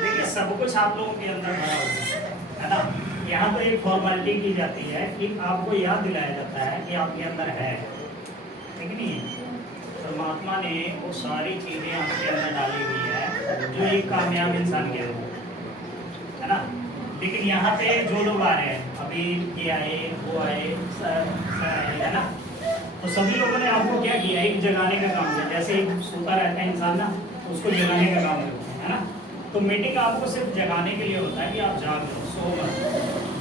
देखिए सब कुछ आप लोगों के अंदर भरा हुआ है ना। यहाँ तो एक फॉर्मेलिटी की जाती है कि आपको याद दिलाया जाता है कि आपके अंदर है, ठीक नहीं। परमात्मा ने वो सारी चीजें आपके अंदर डाली हुई है जो एक कामयाब इंसान के अंदर है ना। लेकिन यहाँ पे जो लोग आ रहे हैं, अभी ये आए, वो आए, सर आए, है ना। तो सभी लोगों ने आपको क्या किया, एक जगाने का काम किया। जैसे एक सोता रहता है इंसान ना, उसको जगाने का काम करते हैं, है ना। तो मीटिंग आपको सिर्फ जगाने के लिए होता है कि आप जाग लो, सो मत।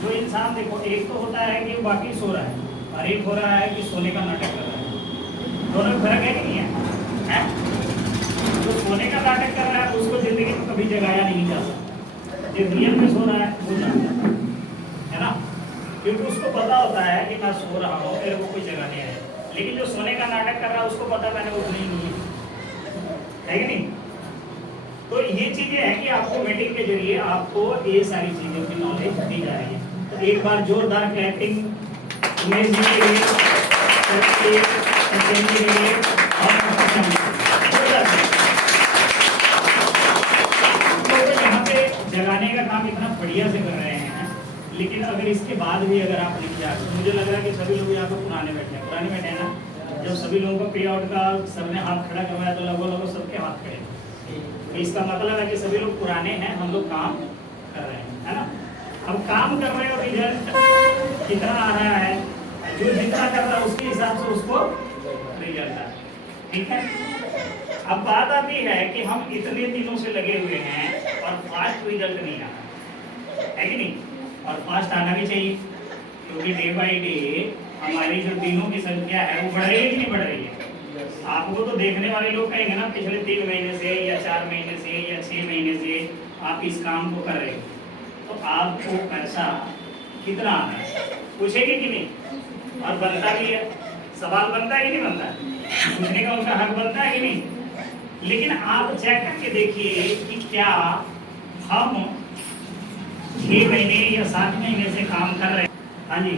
जो इंसान देखो, एक तो होता है कि बाकी सो रहा है और एक हो रहा है कि सोने का नाटक कर रहा है। दोनों में फर्क है कि नहीं है? जो सोने का नाटक कर रहा है उसको जिंदगी में कभी जगाया नहीं जा सकता। जो रियल में सो रहा है वो जानता है ना, क्योंकि उसको पता होता है कि मैं सो रहा हूँ, मेरे को कोई जगाने आए। लेकिन जो सोने का नाटक कर रहा है उसको पता मैंने उठना ही नहीं है कि नहीं। तो ये चीजें हैं कि आपको मीटिंग के जरिए आपको ये सारी चीजों की नॉलेज दी जा रही है। तो एक बार जोरदार क्लैपिंग उमेश जी के लिए, सचिन जी के लिए जगाने का काम इतना बढ़िया से कर रहे हैं। लेकिन अगर इसके बाद भी अगर आप नहीं जाते, मुझे लग रहा है कि सभी लोग यहाँ पर पुराने बैठे हैं ना। जब सभी लोगों का पे आउट का सर ने हाथ खड़ा करवाया तो लगभग सबके हाथ खड़े। तो इसका मतलब है कि सभी लोग पुराने हैं, हम लोग काम कर रहे हैं, है ना। अब काम कर रहे हैं और रिजल्ट कितना आ रहा है, जो जितना कर रहा है उसके हिसाब से उसको रिजल्ट है, ठीक है। अब बात आती है कि हम इतने दिनों से लगे हुए हैं और फास्ट रिजल्ट नहीं आ रहा है कि नहीं। और फास्ट आना भी चाहिए, क्योंकि डे बाई डे हमारी जो दिनों की संख्या है वो बढ़ रही है कि नहीं बढ़ रही है। आपको तो देखने वाले लोग कहेंगे ना, पिछले 3 महीने से या 4 महीने से या 6 महीने से आप इस काम को कर रहे हो, तो आपको पैसा कितना आना है पूछेंगे कि नहीं। और बनता भी है, सवाल बनता है कि नहीं बनता, पूछने का उनका हक बनता है कि नहीं। लेकिन आप चेक करके देखिए कि क्या हम 6 महीने या 7 महीने से काम कर रहे हैं। हाँ जी,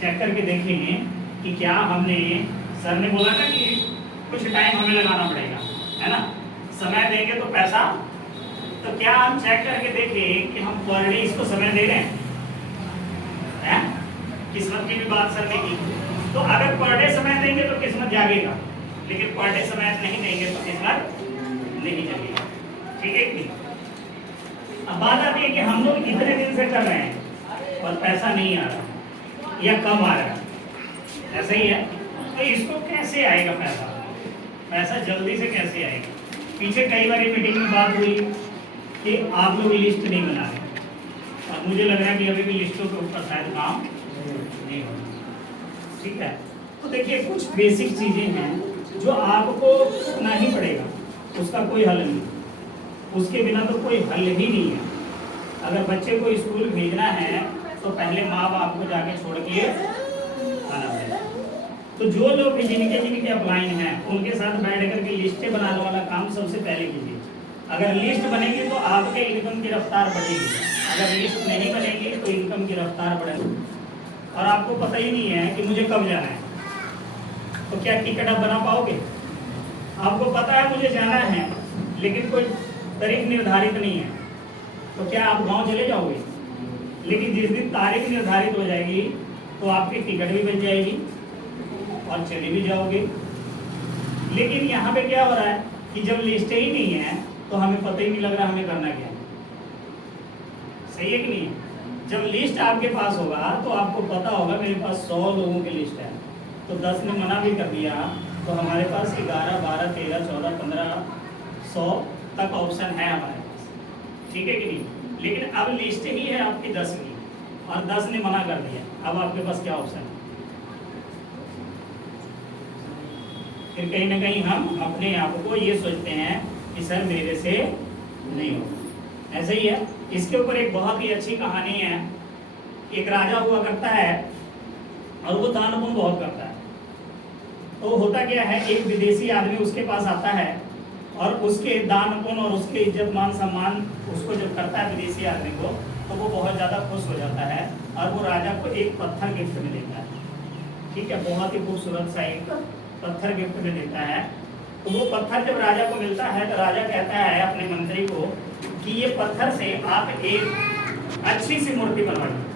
चेक करके देखें कि क्या हमने, सर ने बोला ना कि कुछ टाइम हमें लगाना पड़ेगा, है ना, समय देंगे तो पैसा। तो क्या हम चेक करके देखें कि हम पर डे इसको समय दे रहे हैं? किस्मत की भी बात सर ने की। तो अगर पर डे समय देंगे तो किस्मत जागेगा, लेकिन पर डे समय नहीं देंगे तो किस्मत नहीं जागेगा, ठीक है कि नहीं। अब बात आती है कि हम लोग इतने दिन से कर रहे हैं और पैसा नहीं आ रहा या कम आ रहा है, ऐसा ही है। तो इसको कैसे आएगा पैसा, पैसा जल्दी से कैसे आएगा। पीछे कई बार मीटिंग में बात हुई कि आप लोग लिस्ट नहीं बना रहे, और मुझे लग रहा है कि अभी भी लिस्टों के ऊपर शायद काम नहीं होगा, ठीक है। तो देखिए कुछ बेसिक चीजें हैं जो आपको करना ही पड़ेगा, उसका कोई हल नहीं, उसके बिना तो कोई हल ही नहीं है। अगर बच्चे को स्कूल भेजना है तो पहले माँ बाप को जाके छोड़ के आना पड़ेगा। तो जो लोग जिनके अपलाइन हैं उनके साथ बैठ करके लिस्टें बनाने वाला काम सबसे पहले कीजिए। अगर लिस्ट बनेगी तो आपके इनकम की रफ्तार बढ़ेगी, अगर लिस्ट नहीं बनेगी तो इनकम की रफ्तार बढ़ेगी। और आपको पता ही नहीं है कि मुझे कब जाना है, तो क्या टिकट आप बना पाओगे? आपको पता है मुझे जाना है, लेकिन कोई तारीख निर्धारित नहीं है, तो क्या आप गांव चले जाओगे? लेकिन जिस दिन तारीख निर्धारित हो जाएगी तो आपकी टिकट भी बन जाएगी और चले भी जाओगे। लेकिन यहाँ पे क्या हो रहा है कि जब लिस्ट ही नहीं है तो हमें पता ही नहीं लग रहा हमें करना क्या है, सही है कि नहीं। जब लिस्ट आपके पास होगा तो आपको पता होगा मेरे पास 100 लोगों की लिस्ट है, तो 10 ने मना भी कर दिया तो हमारे पास 11, 12, 13, 14, 15, 100 तक ऑप्शन है हमारे पास, ठीक है कि नहीं। लेकिन अब लिस्ट ही है आपकी 10 की और 10 ने मना कर दिया, अब आपके पास क्या ऑप्शन है? फिर कहीं ना कहीं हम अपने आप को ये सोचते हैं कि सर मेरे से नहीं होगा, ऐसे ही है। इसके ऊपर एक बहुत ही अच्छी कहानी है। एक राजा हुआ करता है और वो दान पुण्य बहुत करता है। तो होता क्या है, एक विदेशी आदमी उसके पास आता है और उसके दान पुण्य और उसके इज्जत मान सम्मान उसको जब करता है विदेशी आदमी को, तो वो बहुत ज़्यादा खुश हो जाता है और वो राजा को एक पत्थर गिफ्ट में देता है, ठीक है, बहुत ही खूबसूरत सा एक पत्थर गिफ्ट में देता है। तो वो पत्थर जब राजा को मिलता है तो राजा कहता है अपने मंत्री को कि ये पत्थर से आप एक अच्छी सी मूर्ति बनवाइए।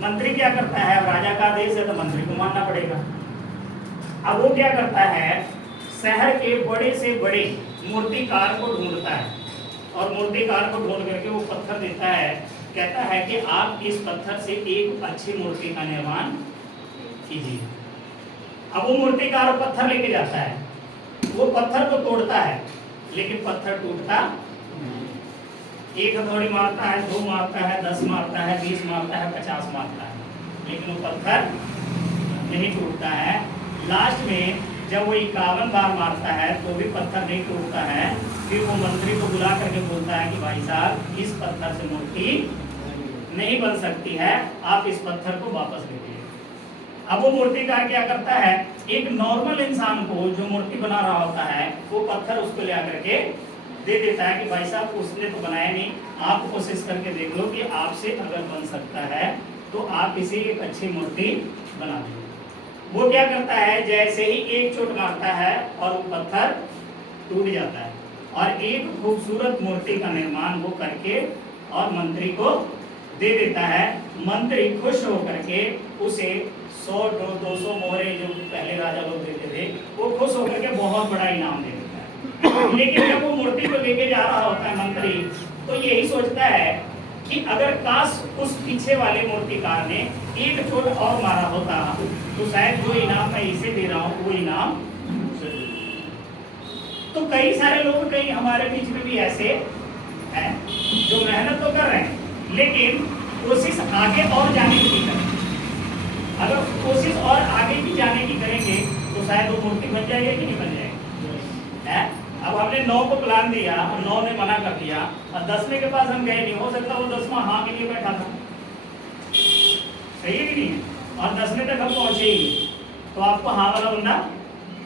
मंत्री क्या करता है, राजा का आदेश है तो मंत्री को मानना पड़ेगा। अब वो क्या करता है, शहर के बड़े से बड़े मूर्तिकार को ढूंढता है और मूर्तिकार को ढूंढ करके वो पत्थर देता है, कहता है कि आप इस पत्थर से एक अच्छी मूर्ति का निर्माण कीजिए। अब वो मूर्तिकार पत्थर लेके जाता है, वो पत्थर को तोड़ता है लेकिन पत्थर टूटता एक हथौड़ी मारता है, 2 मारता है, 10 मारता है, 20 मारता है, 50 मारता है, लेकिन वो पत्थर नहीं टूटता है। लास्ट में जब वो 51 बार मारता है तो भी पत्थर नहीं टूटता है। फिर वो मंत्री को बुला करके बोलता है कि भाई साहब इस पत्थर से मूर्ति नहीं बन सकती है, आप इस पत्थर को वापस ले लीजिए। अब वो मूर्तिकार क्या करता है, एक नॉर्मल इंसान को जो मूर्ति बना रहा होता है वो पत्थर उसको ले आकर के दे देता है कि भाई साहब उसने तो बनाया नहीं, आप कोशिश करके देख लो कि आपसे अगर बन सकता है तो आप इसे एक अच्छी मूर्ति बना दीजिए। वो क्या करता है, जैसे ही एक चोट मारता है और वो पत्थर टूट जाता है और एक खूबसूरत मूर्ति का निर्माण वो करके और मंत्री को दे देता है। मंत्री खुश होकर के उसे 100-200 मोहरे जो पहले राजा लोग देते थे वो खुश होकर के बहुत बड़ा इनाम दे देता है। लेकिन जब वो मूर्ति को लेके जा रहा होता है मंत्री, तो यही सोचता है कि अगर काश उस पीछे वाले मूर्तिकार ने एक चोट और मारा होता तो शायद जो इनाम मैं इसे दे रहा हूँ वो इनाम। तो कई सारे लोग कई हमारे बीच में भी ऐसे हैं जो मेहनत तो कर रहे हैं लेकिन कोशिश आगे और जाने की नहीं करें। अगर कोशिश और आगे की जाने की करेंगे तो शायद वो मूर्ति बन जाएगी कि नहीं बन जाएगी है? अब हमने 9 को प्लान दिया और 9 ने मना कर दिया और 10वें के पास हम गए नहीं, हो सकता वो 10वां हाँ के लिए बैठा था, सही है कि नहीं? और 10वें तक हम पहुंचे ही तो आपको हाँ वाला बंदा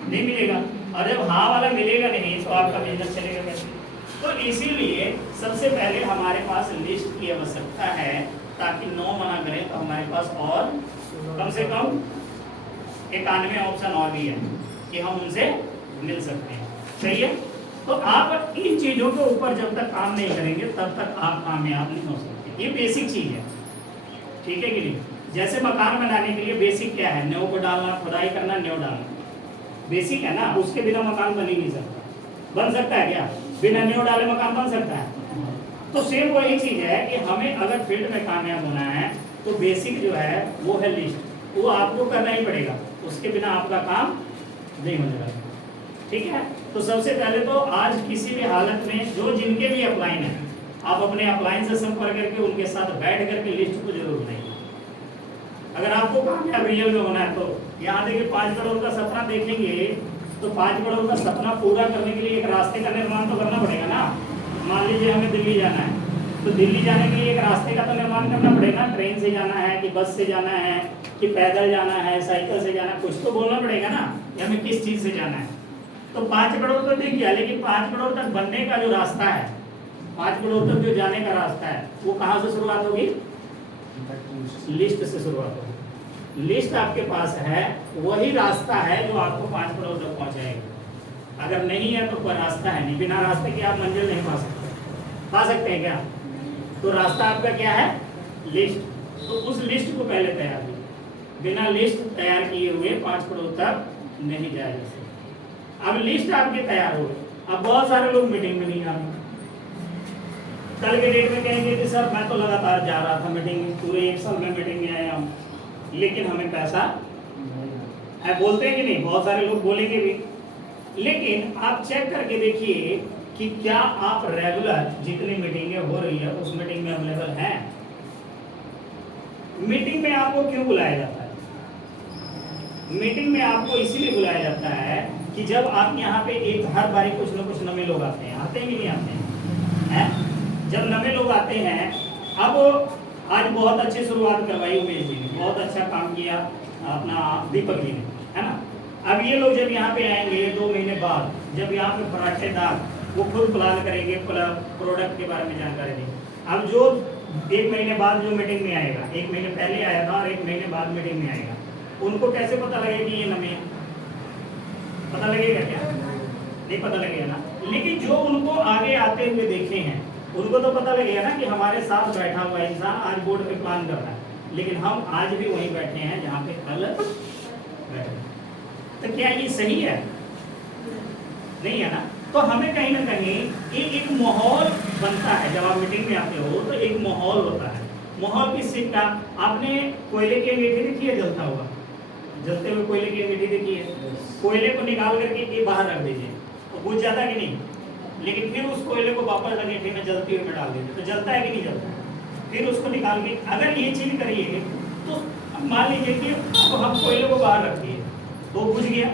नहीं मिलेगा और जब हाँ वाला मिलेगा नहीं तो आपका बिजनेस चलेगा कैसे? तो इसीलिए सबसे पहले हमारे पास लिस्ट की आवश्यकता है ताकि 9 मना करें तो हमारे पास और कम से कम 91 ऑप्शन और भी है कि हम उनसे मिल सकते हैं। सही है? तो आप इन चीजों के ऊपर जब तक काम नहीं करेंगे तब तक आप कामयाब नहीं हो सकते। ये बेसिक चीज है, ठीक है कि नहीं? जैसे मकान बनाने के लिए बेसिक क्या है, नींव को डालना, खुदाई करना, नींव डालना, बेसिक है ना। उसके बिना मकान बन ही नहीं सकता। बन सकता है क्या? बिना नींव डाले मकान बन सकता है? तो सेम वही चीज है कि हमें अगर फील्ड में कामयाब होना है तो बेसिक जो है वो है लिस्ट, वो आपको करना ही पड़ेगा, उसके बिना आपका काम नहीं होने वाला। ठीक है? तो सबसे पहले तो आज किसी भी हालत में जो जिनके भी अप्लाइन है आप अपने अप्लाइन से संपर्क करके उनके साथ बैठ करके लिस्ट को जरूर बनाइए। अगर आपको कामयाब रियल में होना है तो यहाँ देखिए 5 करोड़ का सपना देखेंगे तो 5 करोड़ का सपना पूरा करने के लिए एक रास्ते का निर्माण तो करना पड़ेगा ना। मान लीजिए हमें दिल्ली जाना है तो दिल्ली जाने के लिए एक रास्ते का तो निर्माण करना पड़ेगा। ट्रेन से जाना है कि बस से जाना है कि पैदल जाना है, साइकिल से जाना है, कुछ तो बोलना पड़ेगा ना कि हमें किस चीज से जाना है। तो 5 करोड़ तो दिख गया, लेकिन 5 करोड़ तक बनने का जो रास्ता है, 5 करोड़ तक जो जाने का रास्ता है वो कहाँ से शुरुआत होगी? लिस्ट से शुरुआत होगी। लिस्ट आपके पास है, वही रास्ता है जो आपको 5 करोड़ तक पहुंचाएगा। अगर नहीं है तो कोई रास्ता है नहीं, बिना रास्ते के आप मंजिल नहीं पा सकते हैं क्या? तो रास्ता आपका क्या है? लिस्ट। तो उस लिस्ट को पहले तैयार कीजिए, बिना लिस्ट तैयार किए हुए 5 करोड़ तक नहीं जाया जा सकता। अब लिस्ट आपके तैयार हो गई, अब बहुत सारे लोग मीटिंग में नहीं आ रहे। कल के डेट में कहेंगे कि सर मैं तो लगातार जा रहा था मीटिंग में, पूरे 1 साल में मीटिंग में आया हूँ, लेकिन हमें पैसा है। बोलते हैं कि नहीं? बहुत सारे लोग बोलेंगे भी, लेकिन आप चेक करके देखिए कि क्या आप रेगुलर जितनी मीटिंगें हो रही है उस मीटिंग में अवेलेबल हैं? मीटिंग में आपको क्यों बुलाया जाता है? मीटिंग में आपको इसीलिए बुलाया जाता है कि जब आप यहाँ पे एक हर बारी कुछ न कुछ नए लोग आते हैं, आते ही नहीं आते हैं? जब नए लोग आते हैं, अब आज बहुत अच्छी शुरुआत करवाई उमेश जी ने, बहुत अच्छा काम किया अपना दीपक जी ने, है ना। अब ये लोग जब यहाँ पे आएंगे 2 महीने बाद, जब यहाँ पे पराठेदार वो खुद प्लान करेंगे, प्रोडक्ट के बारे में जानकारी देंगे। अब जो 1 महीने बाद जो मीटिंग में आएगा, 1 महीने पहले आया था और 1 महीने बाद मीटिंग में आएगा, उनको कैसे पता लगेगा कि ये नए? पता लगेगा क्या? नहीं पता लगेगा ना। लेकिन जो उनको आगे आते हुए देखे हैं उनको तो पता लगेगा ना कि हमारे साथ बैठा हुआ इंसान आज बोर्ड पे प्लान कर रहा है, लेकिन हम आज भी वहीं बैठे हैं जहाँ पे कल बैठे। तो क्या ये सही है? नहीं है ना। तो हमें कहीं ना कहीं एक माहौल बनता है। जब आप मीटिंग में आते हो तो एक माहौल होता है। माहौल किस चीज का? आपने कोयले की अंगीठी देखी है जलता हुआ? जलते हुए कोयले की अंगीठी देखी है? कोयले को निकाल करके ये बाहर रख दीजिए तो बुझ जाता कि नहीं? लेकिन फिर उस कोयले को वापस अंगीठी में जलती हुई में डाल दीजिए तो जलता है कि नहीं जलता? फिर उसको निकाल के अगर ये चीज करिए तो मान लीजिए कि अब हम कोयले को बाहर रख दिए तो बुझ गया,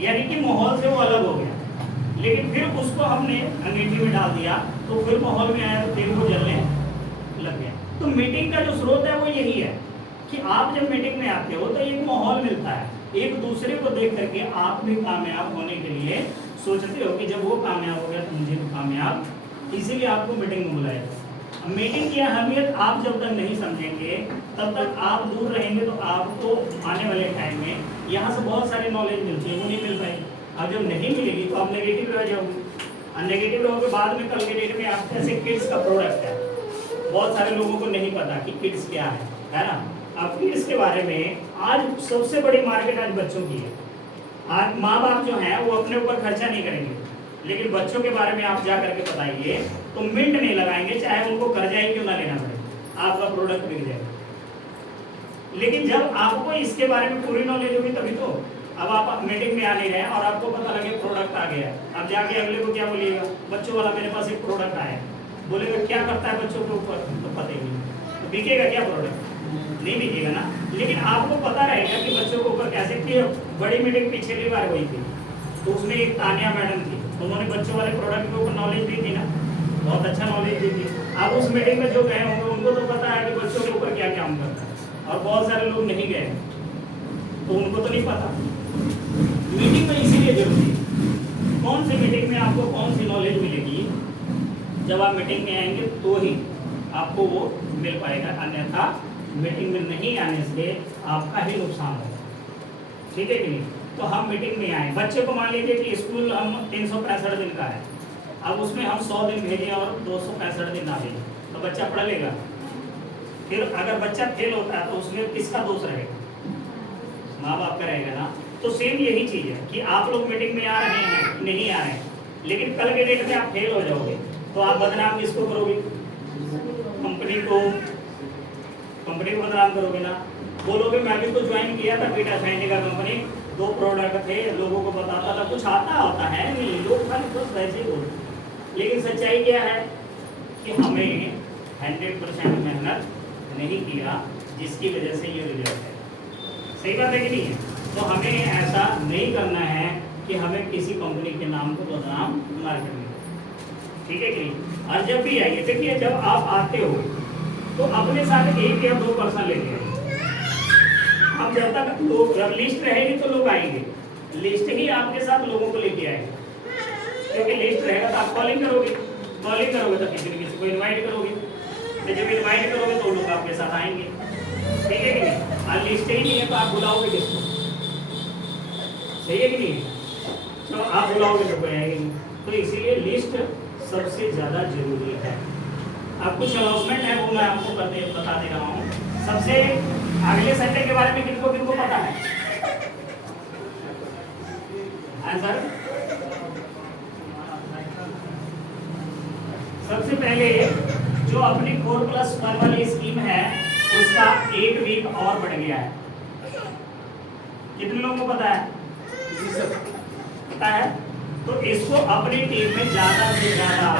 यानी कि माहौल से वो अलग हो गया। लेकिन फिर उसको हमने अंगीठी में डाल दिया तो फिर माहौल में आया तो फिर वो जलने लग गया। तो मीटिंग का जो स्रोत है वो यही है कि आप जब मीटिंग में आते हो तो एक माहौल मिलता है, एक दूसरे को देख करके आप भी कामयाब होने के लिए सोचते हो कि जब वो कामयाब हो गया तो मुझे भी कामयाब, इसीलिए आपको मीटिंग में बुलाया। मीटिंग की अहमियत आप जब तक नहीं समझेंगे तब तक आप दूर रहेंगे तो आपको आने वाले टाइम में यहाँ से बहुत सारी नॉलेज मिलती है, वो नहीं मिल पाएगी। अब जब नहीं मिलेगी तो आप नेगेटिव रह जाओगे, और नेगेटिव रहोगे बाद में कल के डेट में आप जैसे किड्स का प्रोडक्ट है, बहुत सारे लोगों को नहीं पता कि किड्स क्या है ना। अब किड्स के बारे में आज सबसे बड़ी मार्केट आज बच्चों की है। आज माँ बाप जो है वो अपने ऊपर खर्चा नहीं करेंगे, लेकिन बच्चों के बारे में आप जा करके बताइए तो मिनट नहीं लगाएंगे, चाहे उनको कर्जा ही क्यों ना लेना पड़े, आपका प्रोडक्ट बिक जाएगा। लेकिन जब आपको इसके बारे में पूरी नॉलेज होगी तभी तो। अब आप मीटिंग में आ नहीं रहे हैं और आपको पता लगे प्रोडक्ट आ गया, अब जाके अगले को क्या बोलिएगा? बच्चों वाला मेरे पास एक प्रोडक्ट आया, बोलेगा क्या करता है बच्चों के ऊपर, तो पता ही नहीं, तो बिकेगा क्या प्रोडक्ट? नहीं बिकेगा ना। लेकिन आपको पता रहेगा कि बच्चों के ऊपर कैसे की। बड़ी मीटिंग पिछली बार हुई थी तो उसमें एक तानिया मैडम थी, उन्होंने बच्चों वाले प्रोडक्ट के ऊपर नॉलेज दी थी ना, बहुत अच्छा नॉलेज दी थी। अब उस मीटिंग में जो गए होंगे उनको तो पता है कि बच्चों के ऊपर क्या काम करता है, और बहुत सारे लोग नहीं गए तो उनको तो नहीं पता। मीटिंग में इसीलिए जरूरी है। कौन सी मीटिंग में आपको कौन सी नॉलेज मिलेगी? जब आप मीटिंग में आएंगे तो ही आपको वो मिल पाएगा, अन्यथा मीटिंग में नहीं आने से आपका ही नुकसान होगा। ठीक है कि नहीं? तो हम मीटिंग में आए, बच्चे को मान लीजिए कि स्कूल हम 365 दिन का है, अब उसमें हम 100 दिन भेजें और 265 दिन ना भेजें तो बच्चा पढ़ लेगा? फिर अगर बच्चा फेल होता है तो उसमें किसका दोष रहेगा? माँ बाप का रहेगा ना। तो सेम यही चीज है कि आप लोग मीटिंग में आ रहे हैं, नहीं आ रहे हैं, लेकिन कल के डेट में आप फेल हो जाओगे तो आप बदनाम किसको करोगे? कंपनी को बदनाम करोगे ना। बोलोगे मैं भी तो ज्वाइन किया था बीटा साइंस का कंपनी, 2 प्रोडक्ट थे, लोगों को बताता था, कुछ आता होता है नहीं, लोग खाली बस वैसे ही बोलते। लेकिन सच्चाई क्या है कि हमें 100% मेहनत नहीं किया जिसकी वजह से ये रिजल्ट है। सही बात है कि नहीं है? तो हमें ऐसा नहीं करना है कि हमें किसी कंपनी के नाम को बदनाम ना करना। ठीक है कि नहीं? और जब भी आइए, देखिए जब आप आते हो तो अपने साथ 1 या 2 पर्सन लेके आइए। अब जब तक लोग जब लिस्ट रहेगी तो लोग आएंगे, लिस्ट ही आपके साथ लोगों को लेके आएगा, क्योंकि लिस्ट रहेगा तो आप कॉलिंग करोगे तो किसी न किसी को इन्वाइट करोगे, तो जब इन्वाइट करोगे तो लोग आपके साथ आएंगे। ठीक है कि नहीं? और लिस्ट ही नहीं है तो आप बुलाओगे किसको? सही है कि नहीं? तो आप बुलाओगे तो कोई आएगा नहीं। तो इसीलिए लिस्ट सबसे ज़्यादा जरूरी है। अब कुछ अनाउंसमेंट है वो मैं आपको बता दे रहा हूँ। सबसे अगले संडे के बारे में किनको पता है? आंसर? सबसे पहले जो अपनी 4+1 वाली स्कीम है उसका 1 वीक और बढ़ गया है। कितने लोगों को पता है? जी सर पता है। तो इसको अपनी टीम में ज्यादा से ज्यादा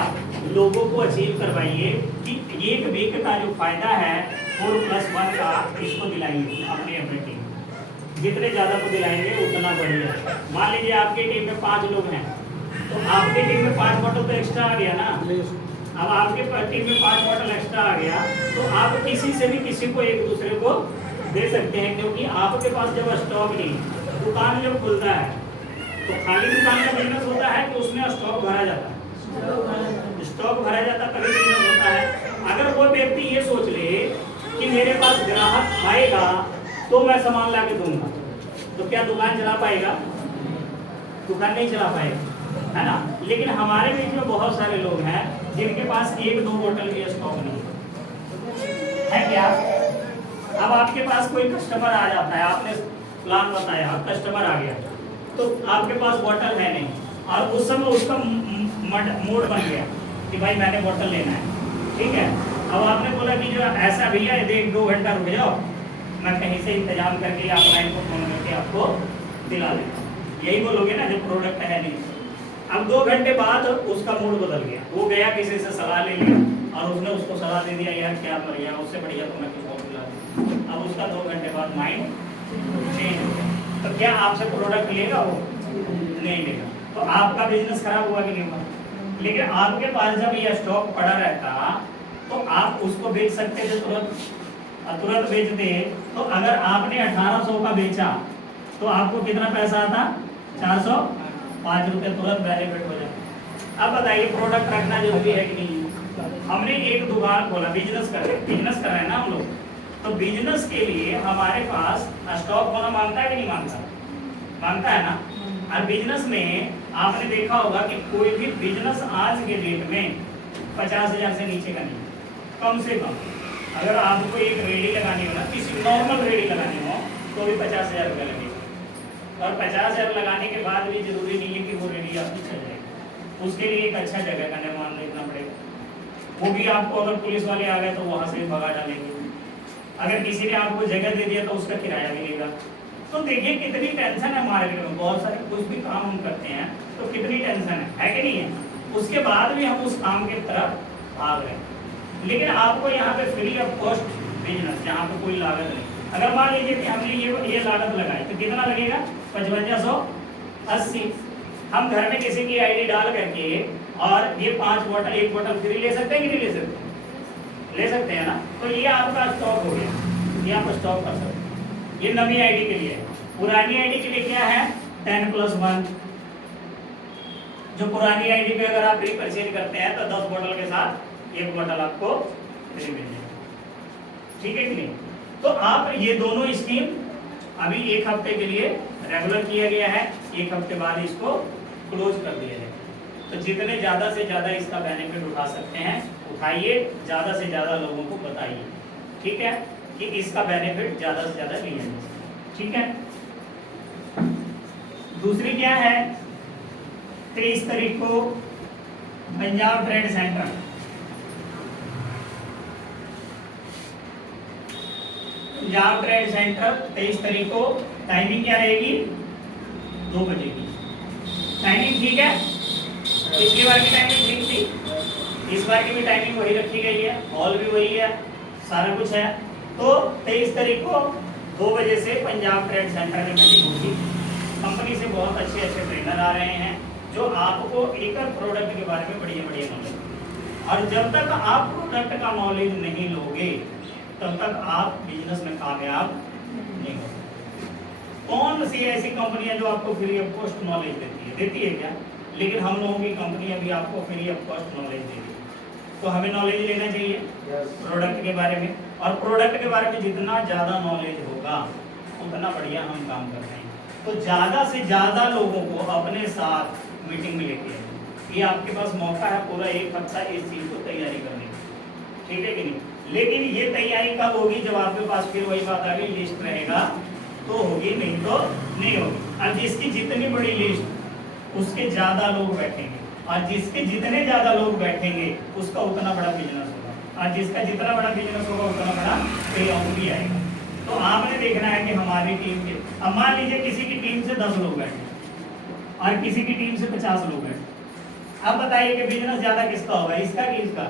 लोगों को अचीव करवाइए कि 1 वीक का जो फायदा है 4+1 का, इसको दिलाइए अपनी टीम। जितने ज्यादा को दिलाएंगे उतना बढ़िया। मान लीजिए आपकी टीम में 5 लोग हैं तो आपकी टीम में 5 बॉटल तो एक्स्ट्रा आ गया ना। अब आपके टीम में 5 बॉटल एक्स्ट्रा आ गया तो आप किसी से भी किसी को एक दूसरे को दे सकते हैं, क्योंकि आपके पास जब स्टॉक नहीं, दुकान जब खुलता है तो खाली दुकान का बिजनेस होता है कि उसमें स्टॉक भरा जाता है, स्टॉक भरा जाता तभी बिजनेस होता है। अगर कोई व्यक्ति ये सोच ले कि मेरे पास ग्राहक आएगा तो मैं सामान ला के दूंगा, तो क्या दुकान चला पाएगा? दुकान नहीं चला पाएगा, है ना। लेकिन हमारे बीच में बहुत सारे लोग हैं जिनके पास 1-2 बोतल की स्टॉक नहीं है क्या। अब आपके पास कोई कस्टमर आ जाता है, आपने प्लान बताया, कस्टमर आ गया, तो आपके पास बोतल है नहीं, और उस समय उसका मूड बन गया कि भाई मैंने बोतल लेना है, ठीक है। अब आपने बोला कि जो ऐसा भैया 1-2 घंटा रुक जाओ, मैं कहीं से इंतजाम करके आप लाइन को फोन करके आपको दिला देता हूँ, यही बोलोगे ना जब प्रोडक्ट है नहीं। अब 2 घंटे बाद उसका मूड बदल गया, वो गया किसी से सलाह ले लिया और उसने उसको सलाह दे दिया यार क्या बढ़िया, उससे बढ़िया तो मैं किसी और दिला दूँ। अब उसका 2 घंटे बाद माइंड चेंज हो गया, तो क्या आपसे प्रोडक्ट लेगा वो? नहीं लेगा। तो आपका बिजनेस खराब हुआ कि नहीं हुआ? लेकिन आपके पास जब ये स्टॉक पड़ा रहता तो आप उसको बेच सकते थे तुरंत बेचते। तो अगर आपने 1800 का बेचा तो आपको कितना पैसा आता? 405 रुपये, तुरंत बेनिफिट हो जाए। अब बताइए प्रोडक्ट रखना जरूरी है कि नहीं? हमने एक दुकान खोला, बिजनेस कर रहे हैं ना हम लोग, तो बिजनेस के लिए हमारे पास स्टॉक होना मांगता है कि नहीं मांगता? मांगता है ना। और बिजनेस में आपने देखा होगा कि कोई भी बिजनेस आज के डेट में 50,000 से नीचे का नहीं, कम से कम। अगर आपको एक रेडी लगानी हो ना, किसी नॉर्मल रेडी लगानी हो तो भी 50,000 रुपये लगेगा, और 50,000 लगाने के बाद भी जरूरी नहीं है कि वो रेडी आपकी चल जाएगी। उसके लिए एक अच्छा जगह का निर्माण देखना पड़ेगा, वो भी आपको अगर पुलिस वाले आ गए तो वहाँ से भगा डालेंगे। अगर किसी ने आपको जगह दे दिया तो उसका किराया मिलेगा। तो देखिए कितनी टेंशन है मार्केट में, बहुत सारे कुछ भी काम हम करते हैं तो कितनी टेंशन है कि नहीं है। उसके बाद भी हम उस काम की तरफ भाग रहे हैं। लेकिन आपको यहाँ पे फ्री ऑफ कॉस्ट बिजनेस, जहाँ पे कोई लागत नहीं। अगर मान लीजिए कि हमने ये लागत लगाई तो कितना लगेगा? 5580। हम घर में किसी की आईडी डाल करके और ये 5 बोतल 1 बोतल फ्री ले सकते हैं कि नहीं ले सकते? ले सकते हैं ना। तो ये आपका स्टॉक हो गया, ये आप स्टॉक कर सकते हैं। ये नवी आईडी के लिए है। पुरानी आईडी के लिए क्या है? 10+1। जो पुरानी आईडी पे अगर आप रीपरचेज करते हैं तो 10 बोतल के साथ 1 बोतल आपको फ्री मिल जाएगी, ठीक है कि नहीं। तो आप ये दोनों स्कीम अभी 1 हफ्ते के लिए रेगुलर किया गया है, 1 हफ्ते बाद इसको क्लोज कर दिया जाए। तो जितने ज़्यादा से ज़्यादा इसका बेनिफिट उठा सकते हैं उठाइए, ज़्यादा से ज़्यादा लोगों को बताइए, ठीक है, कि इसका बेनिफिट ज़्यादा से ज़्यादा लिया जाए, ठीक है। दूसरी क्या है? 23 तारीख को Punjab trade centre, Punjab trade centre 23 तारीख को। टाइमिंग क्या रहेगी? 2 बजे की टाइमिंग, ठीक है। पिछली बार की टाइमिंग ठीक थी, इस बार की भी टाइमिंग वही रखी गई है, हॉल भी वही है, सारा कुछ है। तो 23 तारीख को 2 बजे से पंजाब ट्रेड सेंटर में मीटिंग होगी। कंपनी से बहुत अच्छे ट्रेनर आ रहे हैं जो आपको एक प्रोडक्ट के बारे में बढ़िया नॉलेज। और जब तक आप प्रोडक्ट का नॉलेज नहीं लोगे तब तक आप बिजनेस में कामयाब नहीं हो सकते। कौन सी ऐसी कंपनियां जो आपको फ्री ऑफ कॉस्ट नॉलेज देती है? देती है क्या? लेकिन हम लोगों की कंपनी अभी आपको फ्री ऑफ कॉस्ट नॉलेज देगी, तो हमें नॉलेज लेना चाहिए प्रोडक्ट के बारे में। और प्रोडक्ट के बारे में जितना ज़्यादा नॉलेज होगा उतना बढ़िया हम काम कर रहे हैं। तो ज़्यादा से ज़्यादा लोगों को अपने साथ मीटिंग में लेके आइए। ये आपके पास मौका है पूरा 1 हफ्ता इस चीज़ को तैयारी करने की, ठीक है कि नहीं। लेकिन ये तैयारी कब होगी? जब आपके पास फिर वही बात आ गई, लिस्ट रहेगा तो होगी, नहीं तो नहीं होगी। और जिसकी जितनी बड़ी लिस्ट उसके ज़्यादा लोग बैठेंगे, और जिसके जितने ज़्यादा लोग बैठेंगे उसका उतना बड़ा बिजनेस होगा, और जिसका जितना बड़ा बिजनेस होगा उतना बड़ा पे आउट भी आएगा। तो आपने देखना है कि हमारी टीम के, अब मान लीजिए किसी की टीम से 10 लोग बैठे और किसी की टीम से 50 लोग बैठे। अब बताइए कि बिजनेस ज़्यादा किसका होगा, इसका कि इसका?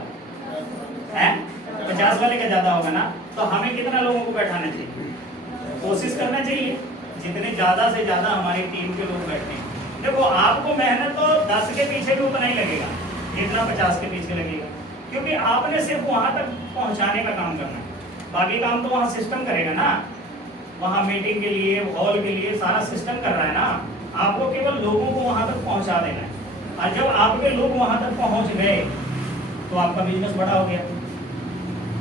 है 50 वाले का ज़्यादा होगा ना। तो हमें कितना लोगों को बैठाना चाहिए? कोशिश करना चाहिए जितने ज़्यादा से ज़्यादा हमारी टीम के लोग बैठे। देखो आपको मेहनत तो 10 के पीछे भी उतना ही लगेगा जितना 50 के पीछे लगेगा, क्योंकि आपने सिर्फ वहाँ तक पहुँचाने का काम करना है, बाकी काम तो वहाँ सिस्टम करेगा ना। वहाँ मीटिंग के लिए, हॉल के लिए सारा सिस्टम कर रहा है ना। आपको केवल लोगों को वहाँ तक पहुँचा देना है, और जब आपके लोग वहाँ तक पहुँच गए तो आपका बिजनेस बड़ा हो गया।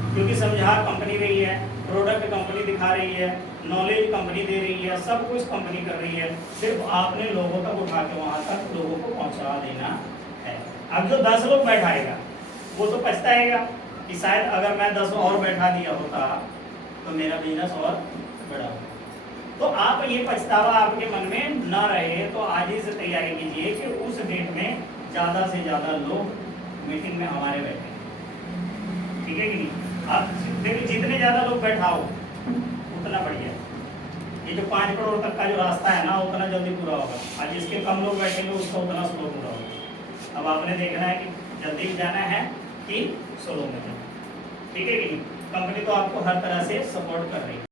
क्योंकि समझार कंपनी रही है, प्रोडक्ट कंपनी दिखा रही है, नॉलेज कंपनी दे रही है, सब कुछ कंपनी कर रही है, सिर्फ आपने लोगों तक उठा के वहां तक लोगों को पहुंचा देना है। अब जो 10 लोग बैठाएगा वो तो पछताएगा कि शायद अगर मैं 10 और बैठा दिया होता तो मेरा बिजनेस और बड़ा होता। तो आप ये पछतावा आपके मन में न रहे तो आज ही से तैयारी कीजिए कि उस डेट में ज़्यादा से ज़्यादा लोग मीटिंग में हमारे बैठे, ठीक है कि नहीं। आप देखिए जितने ज़्यादा लोग बैठाओ उतना बढ़िया। ये जो 5 करोड़ तक का जो रास्ता है ना उतना जल्दी पूरा होगा, और जिसके कम लोग बैठेंगे उसका उतना स्लो पूरा होगा। अब आपने देखना है कि जल्दी जाना है कि स्लो में जाना, ठीक है कि नहीं। कंपनी तो आपको हर तरह से सपोर्ट कर रही है।